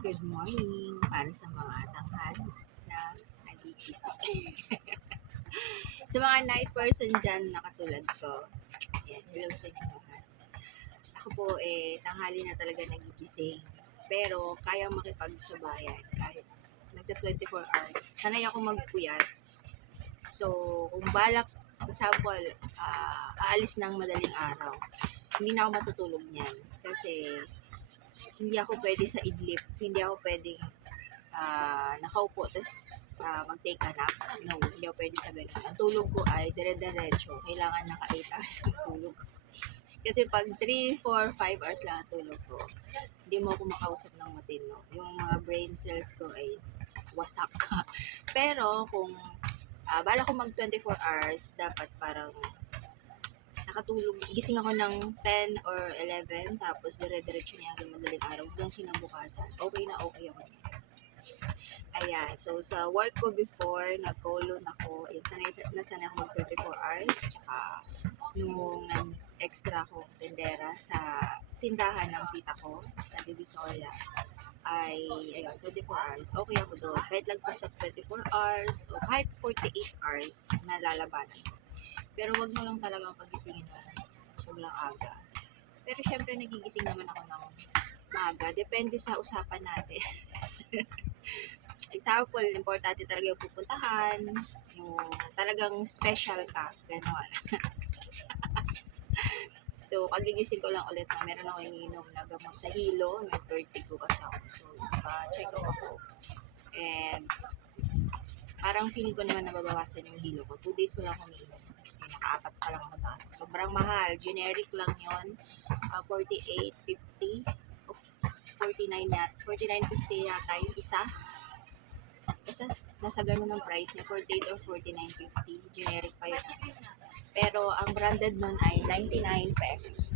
Good morning para sa mga tanghal na nagigising. sa mga night person dyan na katulad ko, ayan, hello sa inyo lahat. Ako po eh, tanghali na talaga nagigising. Pero kaya makipagsabayan kahit nagka 24 hours. Sanay ako magpuyat. So, kung balak, example, ah, aalis ng madaling araw, hindi na ako matutulog niyan. Kasi, hindi ako pwede sa idlip, hindi ako pwedeng ah, nakaupo, tapos ah, mag-take a nap. No, hindi ako pwede sa ganun. Ang tulog ko ay dire-diretso. Kailangan naka 8 hours ang tulog. Kasi pag 3, 4, 5 hours lang ang tulog ko, hindi mo ako makausap ng matino. Yung mga brain cells ko ay wasak. Pero kung ah, bala ko mag 24 hours, dapat parang nakatulog, gising ako ng 10 or 11, tapos dire-diretso niya hanggang madaling araw, hanggang kinabukasan. Okay na okay ako. Ayan, so sa work ko before, nag-colon ako, sanay, nasanay ako mag 24 hours, tsaka nung nag-extra ko tendera sa tindahan ng tita ko sa Divisoria, ay, ayun, 24 hours, okay ako doon. Kahit lagpas sa 24 hours, o kahit 48 hours, nalalabanan ko. Pero wag mo lang talagang pagisingin mo sobrang aga. Pero syempre nagigising naman ako ng maaga. Depende sa usapan natin. Example, importante talaga yung pupuntahan, yung talagang special ka, gano'n. so, kagigising ko lang ulit na meron ako iniinom na gamot sa hilo, may vertigo kasi ako. So, pa-check up ako. And, parang feeling ko naman nababawasan yung hilo ko. Two days wala akong umiinom. Yung nakaapat pa lang ako na. Sobrang mahal. Generic lang yon uh, 48.50 of 49 yata. 49.50 yata yung isa. Basta nasa ganun ang price niya. 48 or 49.50. Generic pa yun. Pero ang branded nun ay 99 pesos.